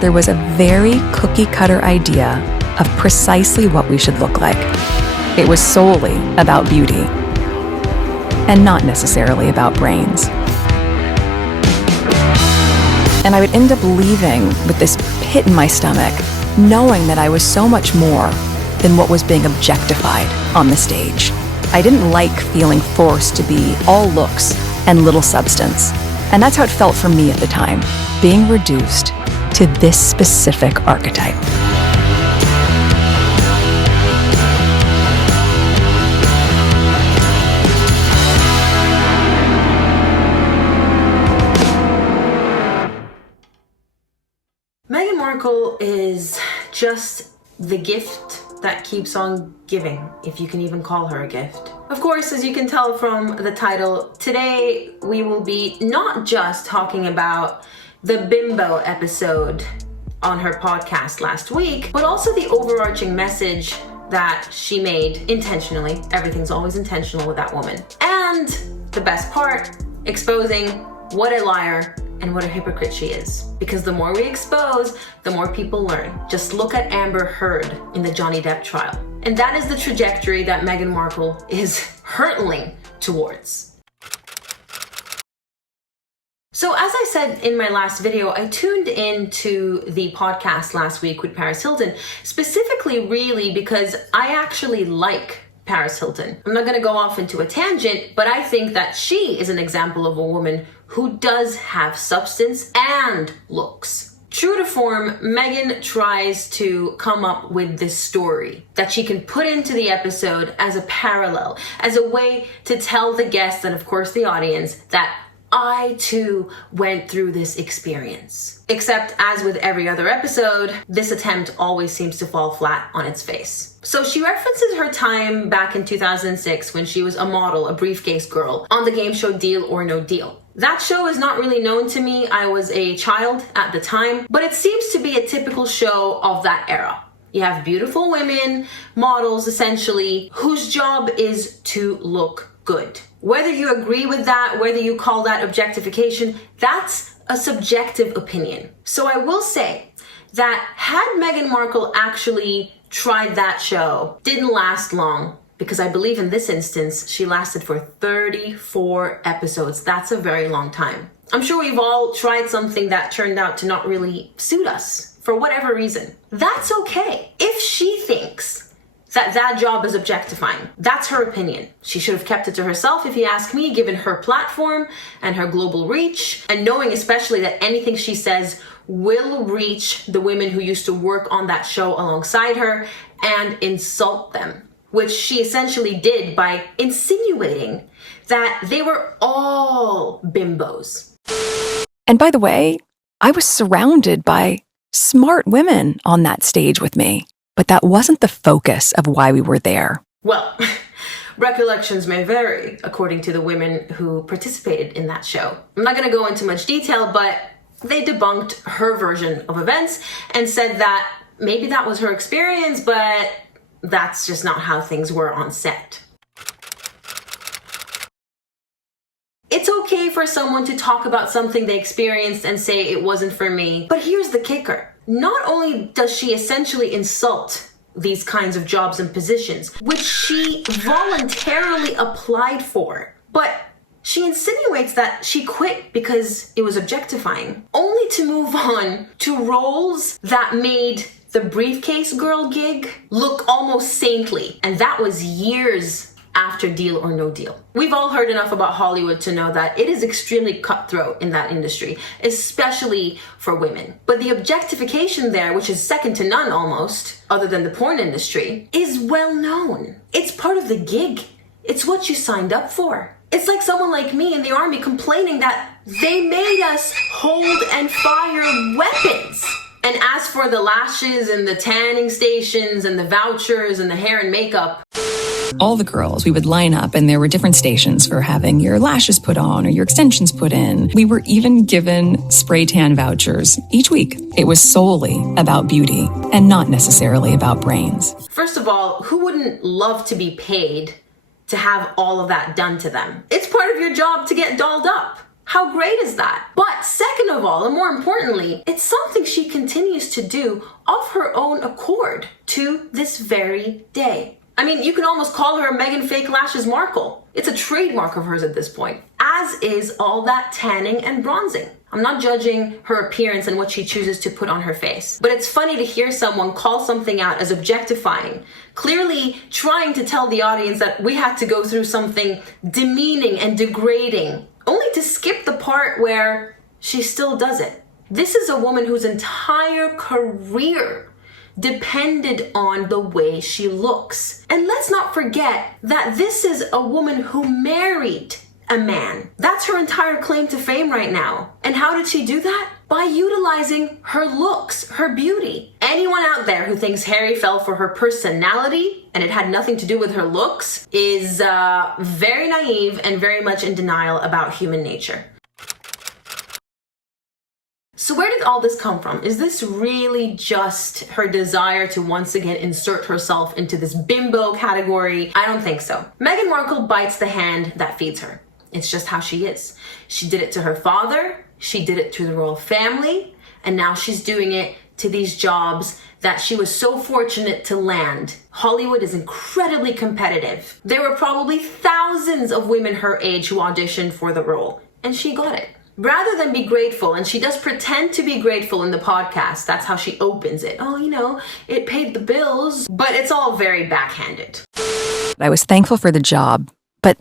there was a very cookie-cutter idea of precisely what we should look like. It was solely about beauty, and not necessarily about brains. And I would end up leaving with this pit in my stomach, knowing that I was so much more than what was being objectified on the stage. I didn't like feeling forced to be all looks and little substance. And that's how it felt for me at the time, being reduced to this specific archetype. Meghan Markle is just the gift that keeps on giving, if you can even call her a gift. Of course, as you can tell from the title, today we will be not just talking about the bimbo episode on her podcast last week, but also the overarching message that she made intentionally. Everything's always intentional with that woman. And the best part, exposing what a liar and what a hypocrite she is. Because the more we expose, the more people learn. Just look at Amber Heard in the Johnny Depp trial. And that is the trajectory that Meghan Markle is hurtling towards. So as I said in my last video, I tuned into the podcast last week with Paris Hilton, specifically really because I actually like Paris Hilton. I'm not going to go off into a tangent, but I think that she is an example of a woman who does have substance and looks. True to form, Meghan tries to come up with this story that she can put into the episode as a parallel, as a way to tell the guests and of course the audience that I too went through this experience. Except as with every other episode, this attempt always seems to fall flat on its face. So she references her time back in 2006 when she was a model, a briefcase girl, on the game show Deal or No Deal. That show is not really known to me. I was a child at the time, but it seems to be a typical show of that era. You have beautiful women, models essentially, whose job is to look good. Whether you agree with that, whether you call that objectification, that's a subjective opinion. So I will say that had Meghan Markle actually tried that show, didn't last long, because I believe in this instance, she lasted for 34 episodes. That's a very long time. I'm sure we've all tried something that turned out to not really suit us for whatever reason. That's okay. If she thinks that job is objectifying, that's her opinion. She should have kept it to herself, if you ask me, given her platform and her global reach, and knowing especially that anything she says will reach the women who used to work on that show alongside her and insult them, which she essentially did by insinuating that they were all bimbos. And by the way, I was surrounded by smart women on that stage with me, but that wasn't the focus of why we were there. Well, recollections may vary according to the women who participated in that show. I'm not going to go into much detail, but they debunked her version of events and said that maybe that was her experience, but that's just not how things were on set. It's okay for someone to talk about something they experienced and say it wasn't for me, but here's the kicker. Not only does she essentially insult these kinds of jobs and positions, which she voluntarily applied for, but she insinuates that she quit because it was objectifying, only to move on to roles that made the briefcase girl gig look almost saintly. And that was years after Deal or No Deal. We've all heard enough about Hollywood to know that it is extremely cutthroat in that industry, especially for women. But the objectification there, which is second to none almost, other than the porn industry, is well known. It's part of the gig. It's what you signed up for. It's like someone like me in the army complaining that they made us hold and fire weapons. And as for the lashes and the tanning stations and the vouchers and the hair and makeup, all the girls, we would line up and there were different stations for having your lashes put on or your extensions put in. We were even given spray tan vouchers each week. It was solely about beauty and not necessarily about brains. First of all, who wouldn't love to be paid to have all of that done to them? It's part of your job to get dolled up. How great is that? But second of all, and more importantly, it's something she continues to do of her own accord to this very day. I mean, you can almost call her Meghan Fake Lashes Markle. It's a trademark of hers at this point, as is all that tanning and bronzing. I'm not judging her appearance and what she chooses to put on her face, but it's funny to hear someone call something out as objectifying, clearly trying to tell the audience that we had to go through something demeaning and degrading, only to skip the part where she still does it. This is a woman whose entire career depended on the way she looks. And let's not forget that this is a woman who married a man. That's her entire claim to fame right now. And how did she do that? By utilizing her looks, her beauty. Anyone out there who thinks Harry fell for her personality and it had nothing to do with her looks is very naive and very much in denial about human nature. So where did all this come from? Is this really just her desire to once again insert herself into this bimbo category? I don't think so. Meghan Markle bites the hand that feeds her. It's just how she is. She did it to her father, she did it to the royal family, and now she's doing it to these jobs that she was so fortunate to land. Hollywood is incredibly competitive. There were probably thousands of women her age who auditioned for the role, and she got it. Rather than be grateful, and she does pretend to be grateful in the podcast, that's how she opens it. Oh, you know, it paid the bills, but it's all very backhanded. I was thankful for the job, but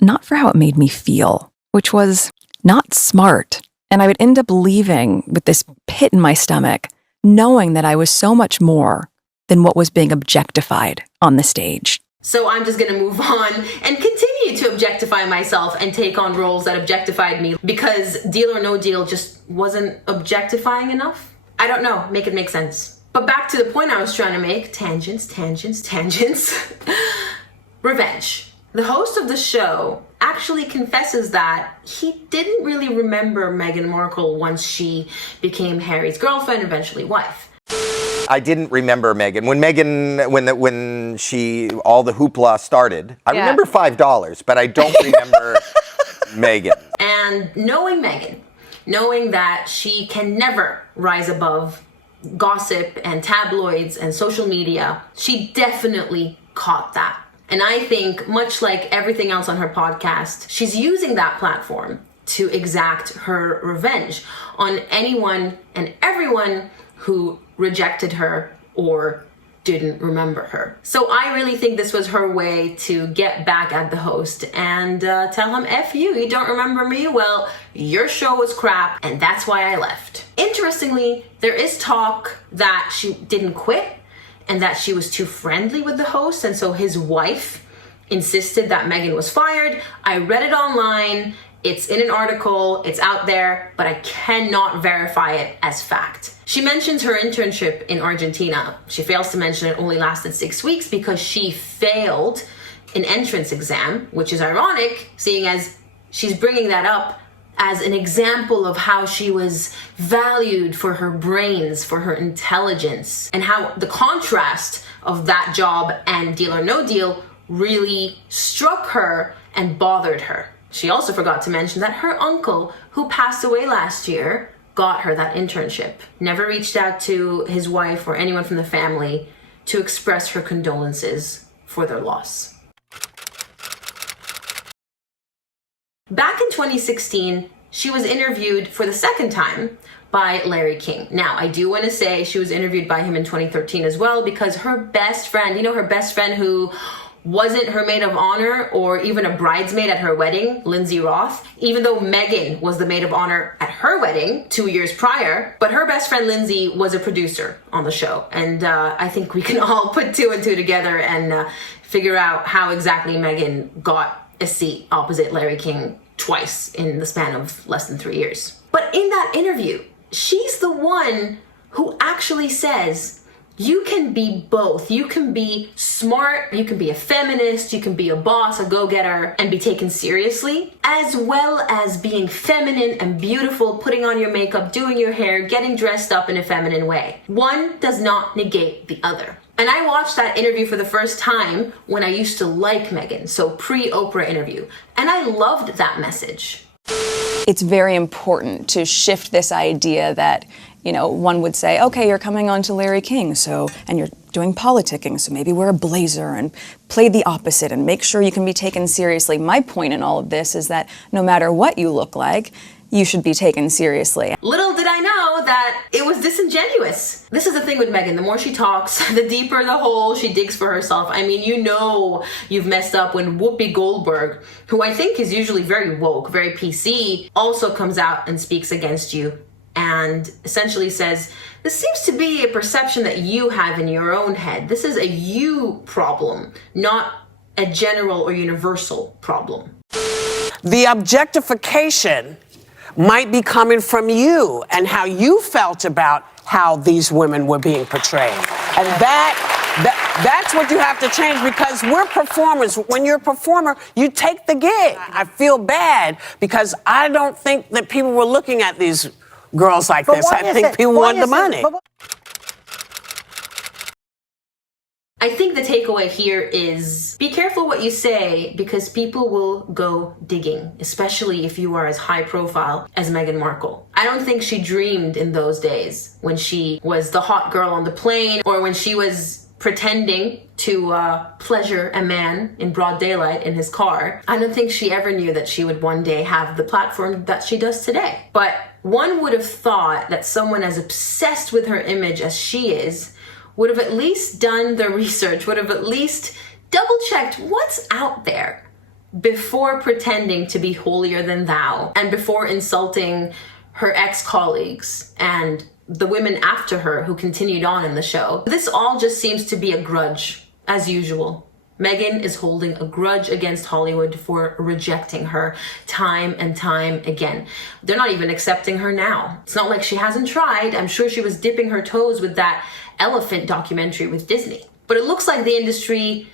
not for how it made me feel, which was not smart. And I would end up leaving with this pit in my stomach, knowing that I was so much more than what was being objectified on the stage. So I'm just gonna move on and continue to objectify myself and take on roles that objectified me because Deal or No Deal just wasn't objectifying enough. I don't know, make it make sense. But back to the point I was trying to make, tangents. Revenge. The host of the show actually confesses that he didn't really remember Meghan Markle once she became Harry's girlfriend, eventually wife. I didn't remember Meghan. When she, all the hoopla started, I remember $5, but I don't remember Meghan. And knowing Meghan, knowing that she can never rise above gossip and tabloids and social media, she definitely caught that. And I think, much like everything else on her podcast, she's using that platform to exact her revenge on anyone and everyone who rejected her or didn't remember her. So I really think this was her way to get back at the host and tell him, F you, you don't remember me? Well, your show was crap and that's why I left. Interestingly, there is talk that she didn't quit and that she was too friendly with the host, and so his wife insisted that Meghan was fired. I read it online. It's in an article, it's out there, but I cannot verify it as fact. She mentions her internship in Argentina. She fails to mention it only lasted 6 weeks because she failed an entrance exam, which is ironic, seeing as she's bringing that up as an example of how she was valued for her brains, for her intelligence, and how the contrast of that job and Deal or No Deal really struck her and bothered her. She also forgot to mention that her uncle, who passed away last year, got her that internship. Never reached out to his wife or anyone from the family to express her condolences for their loss. Back in 2016, she was interviewed for the second time by Larry King. Now, I do want to say she was interviewed by him in 2013 as well, because her best friend, her best friend who wasn't her maid of honor or even a bridesmaid at her wedding, Lindsay Roth, even though Meghan was the maid of honor at her wedding 2 years prior, but her best friend Lindsay was a producer on the show. And I think we can all put two and two together and figure out how exactly Meghan got a seat opposite Larry King twice in the span of less than 3 years. But in that interview, she's the one who actually says, you can be both. You can be smart, you can be a feminist, you can be a boss, a go-getter, and be taken seriously, as well as being feminine and beautiful, putting on your makeup, doing your hair, getting dressed up in a feminine way. One does not negate the other. And I watched that interview for the first time when I used to like Meghan, so pre-Oprah interview. And I loved that message. It's very important to shift this idea that, you know, one would say, okay, you're coming on to Larry King, and you're doing politicking, so maybe wear a blazer and play the opposite and make sure you can be taken seriously. My point in all of this is that no matter what you look like, you should be taken seriously. Little did I know that it was disingenuous. This is the thing with Meghan. The more she talks, the deeper the hole she digs for herself. I mean, you know you've messed up when Whoopi Goldberg, who I think is usually very woke, very PC, also comes out and speaks against you and essentially says, this seems to be a perception that you have in your own head. This is a you problem, not a general or universal problem. The objectification might be coming from you and how you felt about how these women were being portrayed. And that's what you have to change, because we're performers. When you're a performer, you take the gig. I feel bad because I don't think that people were looking at these girls like this. I think people want the money. I think the takeaway here is be careful what you say, because people will go digging, especially if you are as high profile as Meghan Markle. I don't think she dreamed in those days when she was the hot girl on the plane, or when she was pretending to pleasure a man in broad daylight in his car. I don't think she ever knew that she would one day have the platform that she does today. But one would have thought that someone as obsessed with her image as she is would have at least done the research, would have at least double-checked what's out there before pretending to be holier than thou, and before insulting her ex-colleagues and the women after her who continued on in the show. This all just seems to be a grudge, as usual. Meghan is holding a grudge against Hollywood for rejecting her time and time again. They're not even accepting her now. It's not like she hasn't tried. I'm sure she was dipping her toes with that elephant documentary with Disney. But it looks like the industry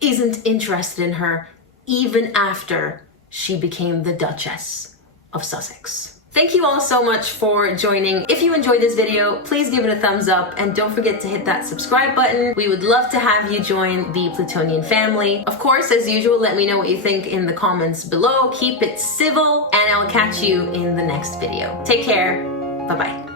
isn't interested in her even after she became the Duchess of Sussex. Thank you all so much for joining. If you enjoyed this video, please give it a thumbs up and don't forget to hit that subscribe button. We would love to have you join the Plutonian family. Of course, as usual, let me know what you think in the comments below. Keep it civil, and I'll catch you in the next video. Take care. Bye-bye.